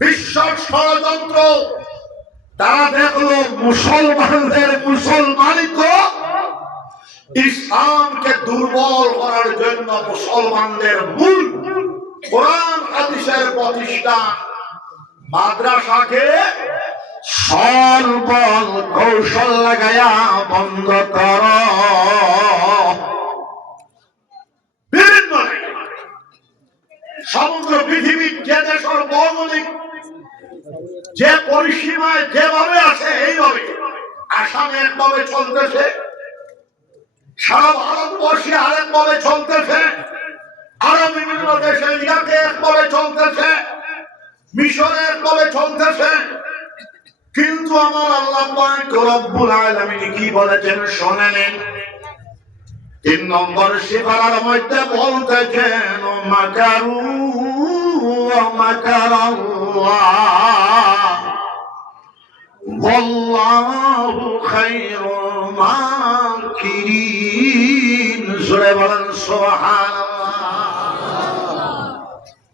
বিশ্ব ষড়যন্ত্র। তারা দেখল মুসলমানদের মুসলমানিত্ব ইসলামকে দুর্বল করার জন্য মুসলমানদের মূল কোরআন হাদিসের প্রতিষ্ঠান মাদ্রাসাকে সর্বল কৌশল লাগায়া বন্ধ কর। সমগ্র পৃথিবীর যে দেশের ভৌগোলিক যে পরিসীমায় যেভাবে আছে, এইভাবে। আসামে একভাবে চলতেছে? সারা ভারতবর্ষে আরেকভাবে চলতেছে? আরও বিভিন্ন দেশে ইরাকে একভাবে চলতেছে? মিশরে একভাবে চলতেছে? কিন্তু আমার আল্লাহ রব্বুল আলামিন কি বলেছেন শোনেন? তিন নম্বর সিফারার মধ্যে বলতেছেন, মাকারু মাকারাল্লাহ। والله خير الماكرين سورة বলেন সুবহানাল্লাহ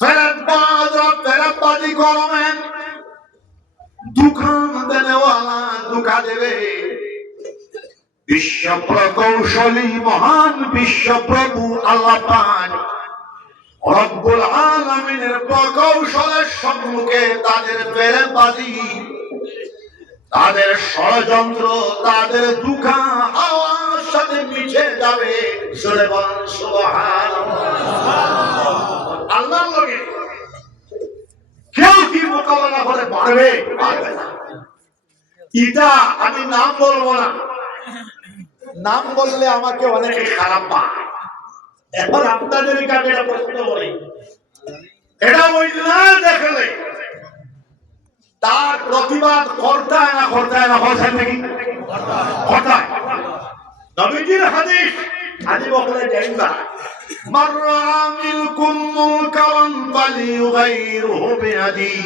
ফেরতবাজ ফেরতবাজি করবেন দোকান দেনেওয়ালা দুকা দেবে বিশ্ব প্রকৌশলী মহান বিশ্ব প্রভু আল্লাহ পাক রব্বুল আলামিনের প্রকৌশলের সম্মুখে তাদের ফেরতবাজি তাদের ষড়যন্ত্র, তাদের দুঃখা হাওয়ার সাথে মিশে যাবে। সুবহানাল্লাহ। লগে কেউ কি মোকাবেলা করে পারবে? না। এটা আমি নাম বলব না। নাম বললে আমাকে অনেকে খারাপ পায়। এখন আপনাদের কাছে এটা প্রশ্ন করি এটা বললে দেখলে। তার প্রতিবাদ করতায় না করতায় না করছেন নাকি করতায় নবীজির হাদিস আজি বকলে জাইবা মার আমিলকুম মুনকারান ফালিয়ুগাইরহু বিয়াদি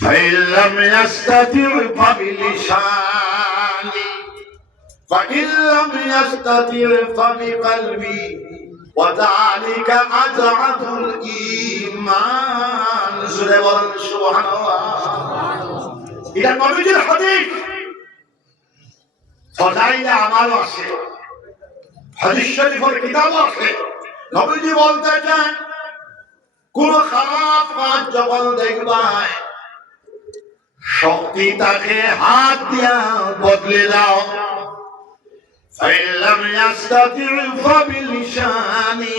فإن لم يستطع فبلسانه فإن لم يستطع فبقلبه وذلك أضعف الإيمان সুরে বলেন সুবহানাল্লাহ এটা নবীজির হাদিস ফজাইলে আমাল আছে হাদিস শরীফের কিতাব আছে নবীজি বলতে চান কোন খারাপ কাজ যখন দেখবায় শক্তি তাকে হাত দিয়া বদলে দাও فإن لم يستطع فبلسانه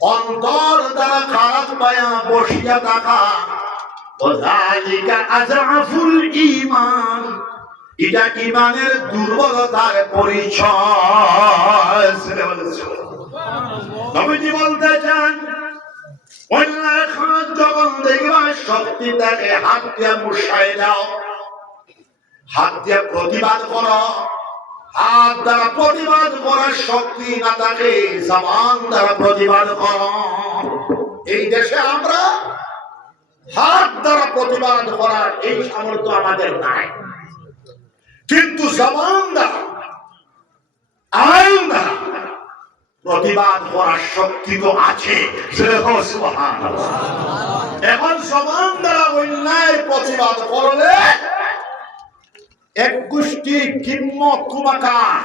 অন্তর দ্বারা খারাপ পায়া বসিয়া থাকা। ঈমান। এটা ঈমানের দুর্বলতার পরিচয়। বলতে চান শক্তি তাকে হাত দিয়ে প্রতিবাদ করো। হাত দ্বারা প্রতিবাদ করার শক্তি না থাকে দ্বারা প্রতিবাদ কর। এই দেশে আমরা হাত দ্বারা প্রতিবাদ করার এই সামর্থ্য আমাদের নাই। কিন্তু জবান দ্বারা, আইন দ্বারা প্রতিবাদ করার শক্তি তো আছে। এখন সমান দ্বারা অন্যায় প্রতিবাদ করলে এক কিম্ম কুমাকার।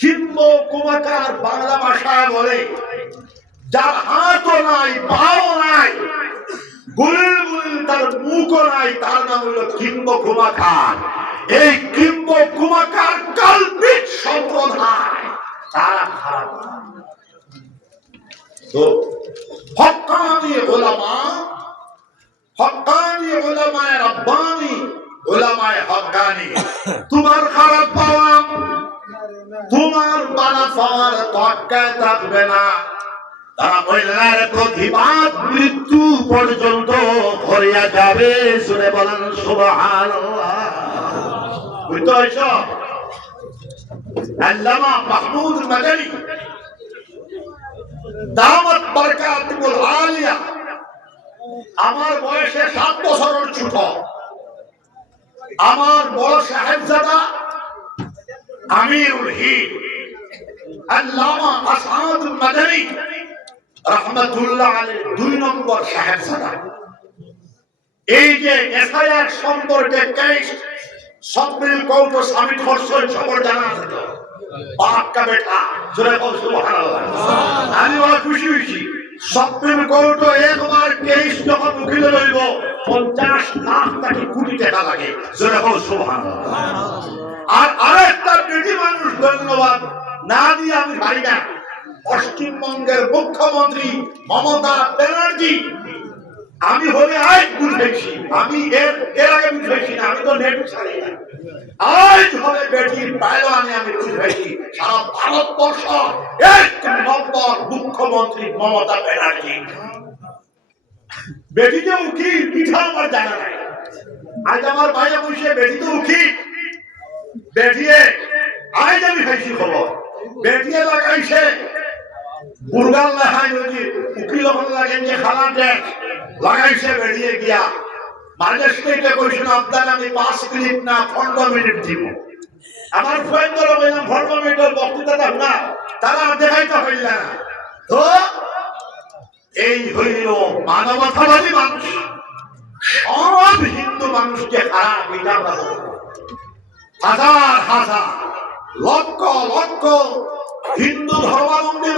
কিম্ম কুমাকার বাংলা ভাষায় বলে, যার হাতও নাই, পাও নাই গুলির গুলির তার মুখও নাই, তার নাম হলো কিম্ব কুমাকার। এই কিম্ব কুমাকার কাল্পিক সম্প্রদায়, তারা খারাপ তো হকানি ওলামা হকানি হকানি তোমার খারাপ পাওয়া, তোমার বানা পাওয়ার তক্কায় থাকবে না। তারা প্রতিবাদ মৃত্যু পর্যন্ত করিয়া যাবে। শুনে বলেন, সুবহানাল্লাহ। বুঝতে হইছ আল্লামা মাহমুদ মাদানী, দামত আলিয়া, আমার বয়সে সাত বছরের ছোট। আমার বড় সাহেবজাদা আমিরুল হিদ, আল্লামা আসাদুল মাদানী দুই নম্বর সাহেবজাদা। এই যে এফআইআর সম্পর্কে কেস, সুপ্রিম কোর্ট সামিট করছেন খবর জানা আছে তো? বেটা, জোরে বল সুবহানাল্লাহ। আমি বড় খুশি হয়েছি। সুপ্রিম কোর্ট একবার কেস যখন উকিলে লইব পঞ্চাশ লাখ টাকা কোটি টাকা লাগে? জোরে সুবহানাল্লাহ। আর আরেকটা বেটি মানুষ ধন্যবাদ। না দিয়ে আমি পারি না। পশ্চিমবঙ্গের মুখ্যমন্ত্রী মমতা ব্যানার্জি, আমি হলে আজ বুঝেছি আমি এর এর আগে বুঝেছি না, আমি তো নেট ছাড়ি না। আজ হবে বেটির পায়লানে আমি বুঝেছি সারা ভারতবর্ষ এক নম্বর মুখ্যমন্ত্রী মমতা ব্যানার্জি। বেটি যে উকিল পিঠা আমার জানা নাই। আজ আমার বাইরে বসে বেটি তো উকিল বেটিয়ে আজ আমি খাইছি খবর। বেটিয়ে লাগাইছে বুর্গাল লাগাই যদি উকিল লাগেন যে খালা ট্যাক্স লাগাইছে বেরিয়ে গিয়া। ম্যাজিস্ট্রেটে কইছেন আপনার আমি পাঁচ মিনিট না, পনেরো মিনিট দিব। আমার ফ্রেন্ড দল কইলাম পনেরো মিনিটের বক্তৃতা দেখ না, তারা দেখাইতে হইল না। তো এই হইল মানবতাবাদী মানুষ সব হিন্দু মানুষকে খারাপ এটা আমরা। হাজার হাজার লক্ষ লক্ষ হিন্দু ধর্মাবলম্বী